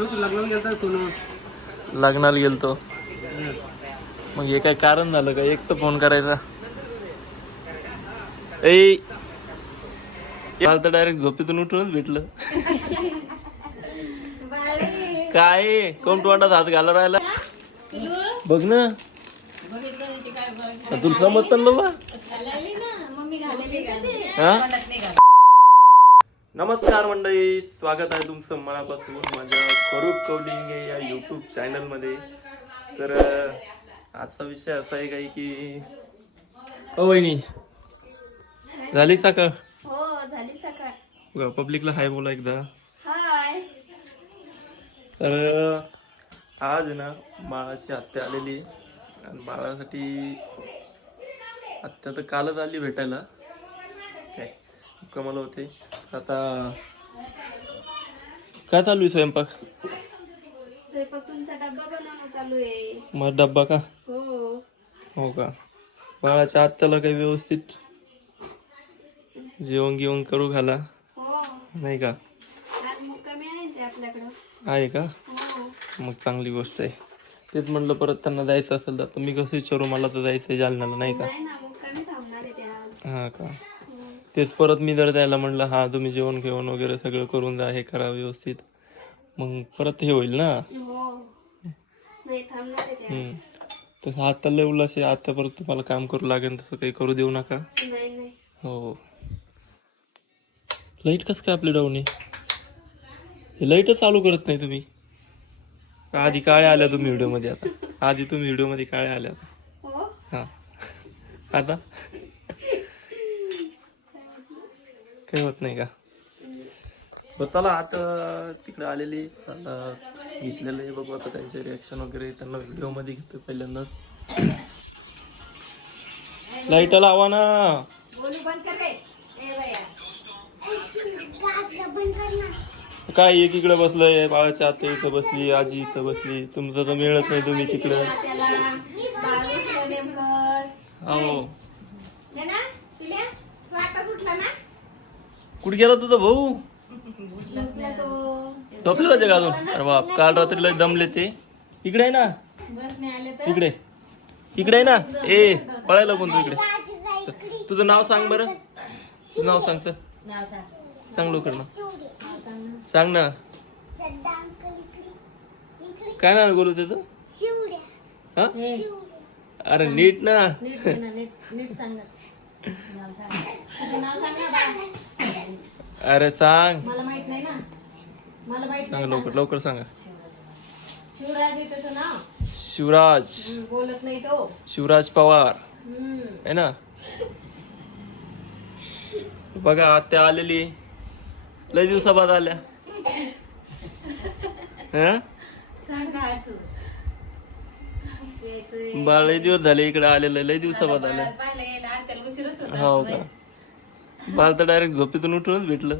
लग्नाला गेलता सोनं? लग्नाला गेलतो. मग हे काय कारण झालं का? एक तर फोन करायचा. ए! मला तर डायरेक्ट झोपेतून उठूनच भेटलं. काय? कोण तोंडात हात घाला राहिला? बघ ना. तुला समजत ना बा हा? नमस्कार मंडळी स्वागत आहे तुमचं मनापासून माझ्या स्वरूप कौलिंगे या युट्यूब चॅनलमध्ये तर आजचा विषय असा आहे काही की ओ वहिनी झाली सकाळ? हो झाली सकाळ. पब्लिकला हाय बोला एकदा. हाय तर आज ना बाळाची हत्या आलेली. आणि बाळासाठी आत्या तर कालच आली भेटायला. काय कमाल होते. आता काय चालू आहे स्वयंपाक? स्वयंपाक तुमचा डब्बा बनवणं चालू आहे. मग डब्बा का? हो. हो का? बाळाच्या आत्याला काही व्यवस्थित जेवण गिवण करू घाला. हो. नाही का? आज मुक्कामी आहे ना ते आपल्याकडं. आहे का? हो. मग चांगली गोष्ट आहे. तेच म्हणलं परत त्यांना जायचं असेल तर आता मी कसं विचारू मला तर जायचंय जालन्याला नाही का? नाही ना मुक्कामी थांबणार आहे ते आज. हा का. तेच परत मी जर द्यायला म्हणलं हा तुम्ही जेवण घेऊन वगैरे सगळं करून द्या हे करा व्यवस्थित. मग परत हे होईल ना? हो. हम्म. तसं आता लय उल्हास आहे. आता परत तुम्हाला काम करू लागेल तसं काही करू देऊ नका. हो. लाइट कसं काय आपली डाऊन आहे? लाईटच चालू करत नाही तुम्ही. आधी काळ्या आल्या तुम्ही व्हिडिओमध्ये आता. आधी तुम्ही व्हिडिओमध्ये काळ्या आल्या. आता हो? हा. आता? काही होत नाही का? बरं चला आता तिकडे आलेली आता घेतलेलं आहे बघू आता त्यांचे रिॲक्शन वगैरे त्यांना व्हिडिओमध्ये घेतो पहिल्यांदाच. लाइट लावा ना काय एक इकडे बसलंय बाळाच्या आत्या इथं बसली आजी इथं बसली. तुमचं तर मिळत नाही तुम्ही तिकडं. हो. कुठे गेला तुझा भाऊ? झोपलेला जग अजून? अरे बाप काल रात्री लय दमले ते. इकडे आहे ना. इकडे. इकडे आहे ना. ए पळायला कोण तू इकडे? तुझं नाव सांग बरं. तुझं नाव सांग तर. सांग लवकर ना. सांग ना. काय नाव बोलू त्याचं? हा? अरे नीट ना. अरे सांग. मला माहीत नाही ना. मला माहीत सांग लवकर लवकर सांगा. शिवराज आहे त्याचं नाव. शिवराज. हम्म, बोलत नाही तो. शिवराज पवार. हम्म. आहे ना? बघा आत्या आलेली. लय दिवसाबाद आल्या. हं? बाळ लय दिवस झाले इकडे आलेलं लय दिवसाबाद आल्या हो का? मला तर डायरेक्ट झोपेतून उठूनच भेटलं.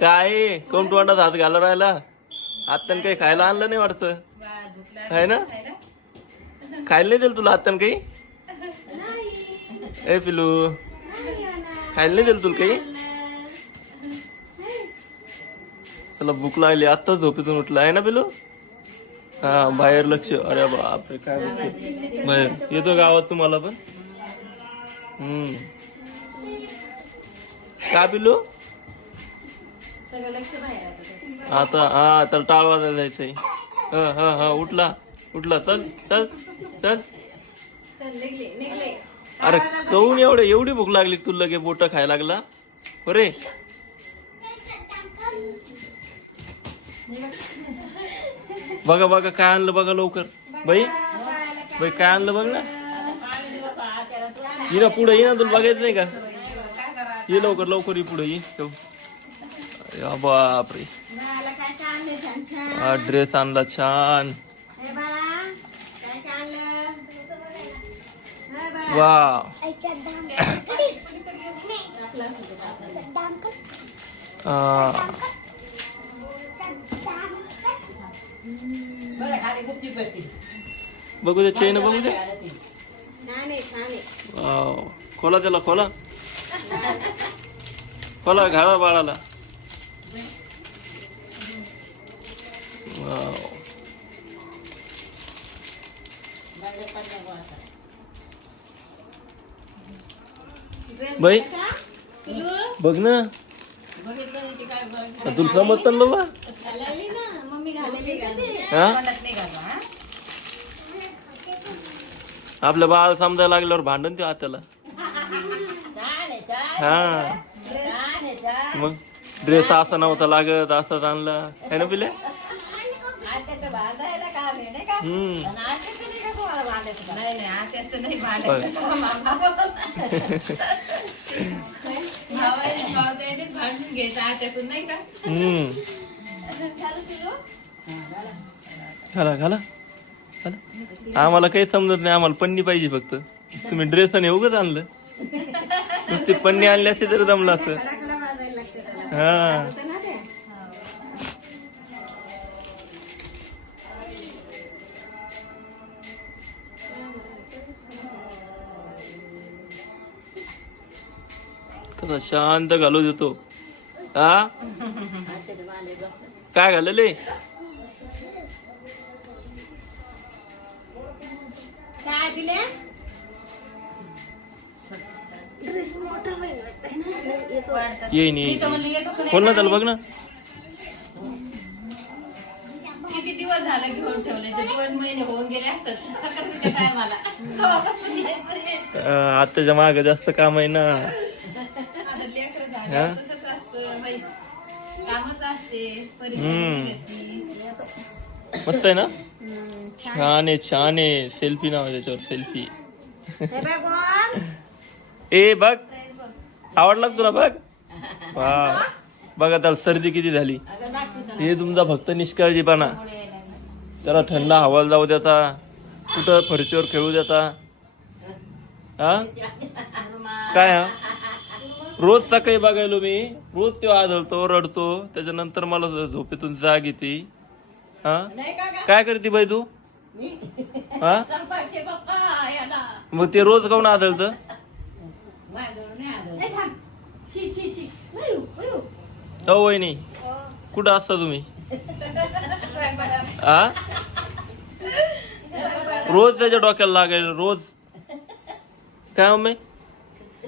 काय? कोण तोंडात हात घाला राहिला? आत्यानं काही खायला आणलं नाही वाटतं. आहे ना? खायला नाही दिलं तुला आत्यानं काही? ए पिलू खायला नाही दिलं तुला काही? त्याला भूक लागली आत्ताच झोपेतून उठला. आहे ना पिलू हा बाहेर लक्ष. अरे बापरे काय बोलते बाहेर. येतो गावात तुम्हाला पण. का पिलू आता हा तर टाळ वाजायला जायचंय. हा हा हा उठला. उठला चल चल चल. अरे कहून एवढे एवढी भूक लागली तुला लगे बोट खायला लागला? अरे. बघा बघा काय आणलं बघा लवकर. बाई बाई काय आणलं बघ ना? ये ना पुढे ये ना तुला बघायचं नाही का? ये लवकर लवकर ये पुढे ये. बापरे. हा ड्रेस आणला छान. वा हा. बघू दे चेन बघू दे. वाव. खोला त्याला खोला. खोला घाला बाळाला. वाव. बाई. बघ ना. तुला समजत ना बाबा? घालायली ना मम्मी घालायली त्याचे हा मनात नाही घालवा, हा? आपल्या बाळ समजायला लागल्यावर भांडण ते आहे, छान हा आहे, आहे. मग ड्रेस असा नव्हता लागत असाच आणला है ना पिले आहे? हम्म घाला घाला. आम्हाला काही समजत नाही आम्हाला पन्नी पाहिजे फक्त. तुम्ही ड्रेस आणि उगच आणलं. नुसती पन्नी आणली असते तर जमलं असतं. हा. कसा शांत घालू देतो. हा? काय घालले? दिले ड्रेस मोठा होईल वाटतंय ना? येतो. वाढतात. येईन मी तर म्हणलं येईन येतो का नाही? कोण ना का त्याला नाही? बघ ना. किती दिवस झालं घेऊन ठेवले ते दिवस महिने होऊन गेले असतात सक्रातीच्या टायमाला अं, आत्याच्या माग जास्त काम आहे ना. लेकर हा? झालं तसंच असतं बाई. कामच असते हम्म. मस्त आहे ना? छान आहे छान आहे. सेल्फी नाव त्याच्यावर सेल्फी. ए बघ. आवडला तुला? बघ. वा. बघा त्याला सर्दी किती झाली. हे तुमचा फक्त निष्काळजीपणा. त्याला थंड हवाला जाऊ देता कुठं फरशीवर खेळू देता हा? काय हा? रोज सकाळी बघायलो मी. रोज तो आदळतो रडतो. त्याच्यानंतर मला झोपेतून जाग येते. हा? काय करते बाई तू? हा? मग ते रोज काऊन आदळतं. अहो वहिनी. कुठं असता तुम्ही. आ? रोज त्याच्या डोक्याला लागायला रोज. काय मम्मी?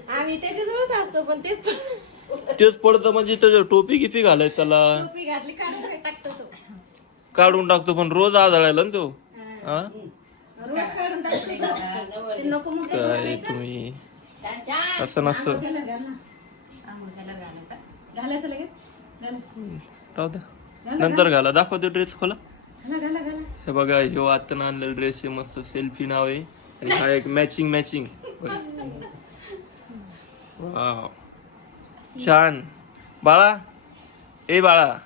आम्ही त्याच्याजवळच असतो पण तेच तेच पडतं म्हणजे त्याच्या टोपी किती घालाय त्याला? टोपी घातली काढून टाकतो तो. काढून टाकतो पण रोज आदळायला ना तो. हा? काय तुम्ही? असं नसतं. घालायचं लगेच राहू द्या. नंतर घाला. दाखवतो ड्रेस खोला. हे बघा हे आता आणलेलं ड्रेस आहे मस्त सेल्फी नाव आहे. आणि हा एक मॅचिंग मॅचिंग छान. बाळा. ए बाळा.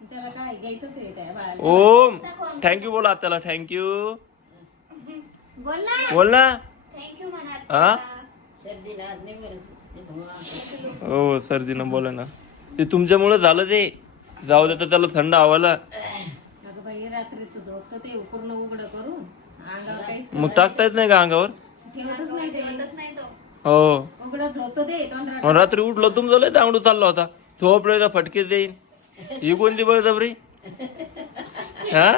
त्याला काय घ्यायचंच आहे त्या बाळाला. ओम. थँक्यू बोला त्याला थँक्यू बोल ना बोल ना. थँक्यू म्हणा हा सर्दीला आज नाही बोलत. हो सर्दीनं बोला ना. ते तुमच्यामुळे झालं ते. जाऊ देता त्याला थंड हवाला. अगं बाई रात्रीचं झोपतं ते. पूर्ण उघडं करून अंगावर काहीच मग टाकता येत नाही का अंगावर? ठेवतच नाही ते. नाही तो. हो. उघडं झोपतं ते. तोंड मग रात्री उठलो तुमचं लय दांगडू चालला होता. का फटके देईन ही कोणती बळजबरी हा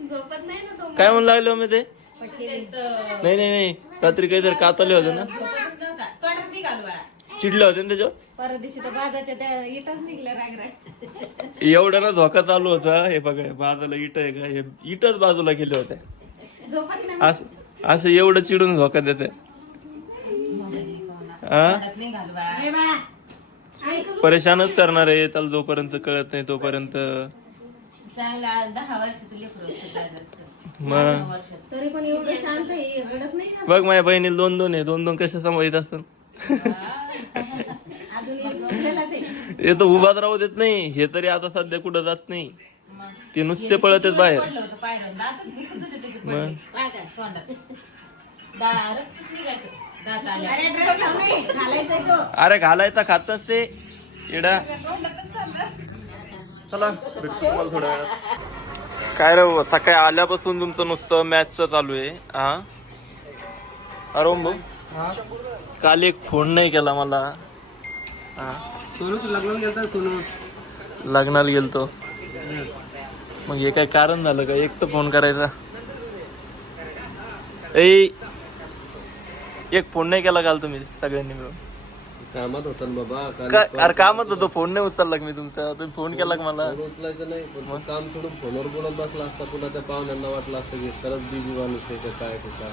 झोपत नाही ना तो काय म्हणू लागलो मी ते? नाही नाही नाही. रात्री काहीतरी कातले होते ना. बाळा. चिडले होते ना त्याच्यावर? परत दिवशी तर बाजाच्या त्या इटाच निघल्या राग राग एवढ्या ना धोका चालू होता. हे बघा हे बाजूला इट आहे का? हे इटच बाजूला गेले होते. झोपत नाही असं असं एवढं चिडून धोका देते. हा? बाळा. परेशानच करणार आहे त्याला जोपर्यंत कळत नाही तोपर्यंत. मग. तरी पण एवढं शांत आहे रडत नाही ना. बघ माझ्या बहिणीला दोन दोन आहे दोन दोन कशा सांभाळीत असत अजून एक झोपलेलाच आहे हे तर उभाच राहू देत नाही हे तरी आता सध्या कुठं जात नाही. ते नुसते पळतच बाहेर पडलं होतं पायऱ्यावर. दातच दिसत होते त्याचे पडले. मग काय काय तोंडात. दा- रक्तच निघायचं. अरे घालायचा खातच ते. येडा. चला भेटू तुम्हाला थोड्या वेळात. काय रे सकाळी आल्यापासून तुमचं नुसतं मॅचचं चालू आहे हा? अरे भाऊ काल एक फोन नाही केला मला. हा? सोनू तू लग्नाला गेलता सोनू? लग्नाला गेलतो. मग हे काय कारण झालं का? एक तर फोन करायचा. ए एक फोन नाही केला काल तुम्ही सगळ्यांनी मिळून. कामात होता ना बाबा काल अरे कामच होतो फोन नाही उचलला का मी तुमचा. तुम्ही फोन केला का मला. फोन उचलायचं नाही पण मग? काम सोडून फोनवर बोलत बसला असता पुन्हा त्या पाहुण्यांना वाटलं असतं की खरंच बिझी माणूस आहे का काय का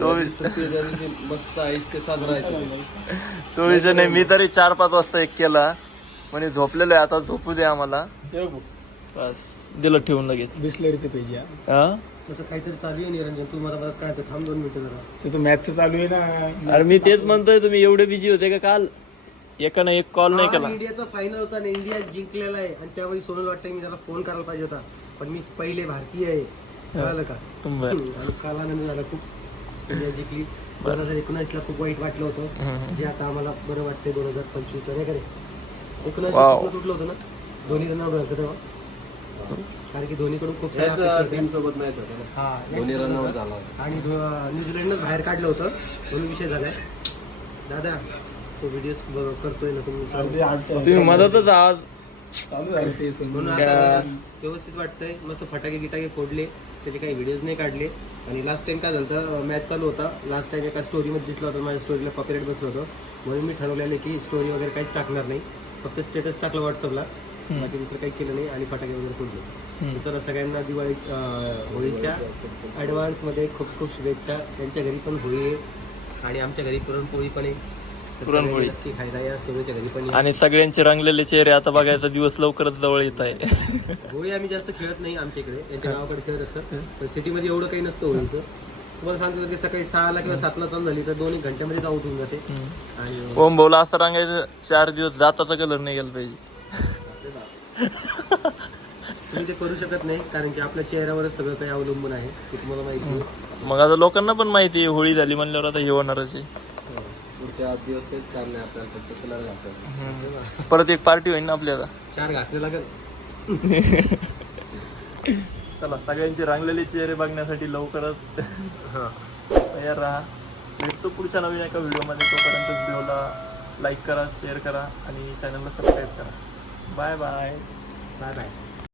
तो त्या दिवशी मस्त आईश के साथ राहायचं. तो विषय नाही मी तरी चार पाच वाजता एक केला. म्हणे झोपलेलो आहे आता झोपू दे आम्हाला. बस दिलं ठेवून लगेच. बिस्लरीचे पेज या. हा? तसं काहीतरी चालू आहे निरंजन. तू मला बरं काय ते थांब दोन मिनिटं जरा. तुझं मॅथचं चालू आहे ना. अरे मी तेच म्हणतोय तुम्ही एवढे बिझी होते का काल? एकानं एक कॉल नाही केला. इंडियाचा फायनल होता आणि इंडिया जिंकलेला आहे. आणि त्यावेळी सोनल वाटतं मी त्याला फोन करायला पाहिजे होता. पण मी पहिले भारतीय आहे. कळालं का? बरं. आणि काल आनंद झाला खूप इंडिया जिंकली. दोन हजार एकोणीस ला खूप वाईट वाटलं होतं. जे आता आम्हाला बरं वाटतंय दोन हजार पंचवीस ला नाही का रे? Wow. स्वप्न तुटलं होतं ना? त्यांना होतं तेव्हा. कारण की धोनीकडून खूप साऱ्या अपेक्षा होत्या. टीम सोबत मॅच होता ना. हा दोन्ही next रन आउट होता. झाला होता. आणि धो- न्यूझीलंडनंच बाहेर काढलं होतं. म्हणून विषय झालाय. दादा तो व्हिडिओ करतोय ना तुम्ही. मदतच आहात. चालू झालं ते सोडून. म्हणून आता जरा व्यवस्थित वाटतंय. मस्त फटाके गिटाके फोडले. त्याचे काही व्हिडिओज नाही काढले. आणि लास्ट टाइम काय झालं मॅच चालू होता. लास्ट टाइम एका स्टोरीमध्ये दिसलं होतं. माझ्या स्टोरीला कॉपीराईट बसलं होतं. म्हणून मी ठरवलेलं की स्टोरी वगैरे काहीच टाकणार नाही. फक्त स्टेटस टाकलं व्हॉट्सअपला बाकी दुसरं काही केलं नाही आणि फटाके वगैरे फोडले. तर सगळ्यांना दिवाळी होळीच्या ॲडव्हान्समध्ये खूप खूप शुभेच्छा. त्यांच्या घरी पण होळी आहे आणि आमच्या घरी पुरणपोळी पण आहे. पुरणपोळी. नक्की खायला या सोनूच्या घरी पण. आणि सगळ्यांचे रंगलेले चेहरे आता बघायचा दिवस लवकरच जवळ येत आहे. होळी आम्ही जास्त खेळत नाही आमच्या इकडे. यांच्या गावाकडे खेळत असतं पण सिटीमध्ये एवढं काही नसतं होळीचं. तुम्हाला सांगतो की सकाळी सहाला किंवा सातला चालू झाली तर दोन एक घंट्यामध्ये आउट होऊन जाते. आणि ओम भाऊला असं रंगायचं चार दिवस जाताचा कलर नाही गेला पाहिजे. तुम्ही ते करू शकत नाही कारण की आपल्या चेहऱ्यावरच सगळं काही अवलंबून आहे. ते तुम्हाला माहिती आहे. मग आता लोकांना पण माहिती आहे होळी झाली म्हणल्यावर आता हे होणारच आहे. पुढच्या आठ दिवस काहीच काम नाही आपल्याला फक्त कलर घासायचा. परत एक पार्टी होईल ना आपली आता चार घासणे लागेल. चला सगळ्यांचे रंगलेले चेहरे बघण्यासाठी लवकरच तयार राहा. भेटतो पुढच्या नवीन एका व्हिडिओमध्ये तोपर्यंत व्हिडिओला लाईक करा शेअर करा आणि चॅनलला सबस्क्राईब करा. Bye bye. Bye bye.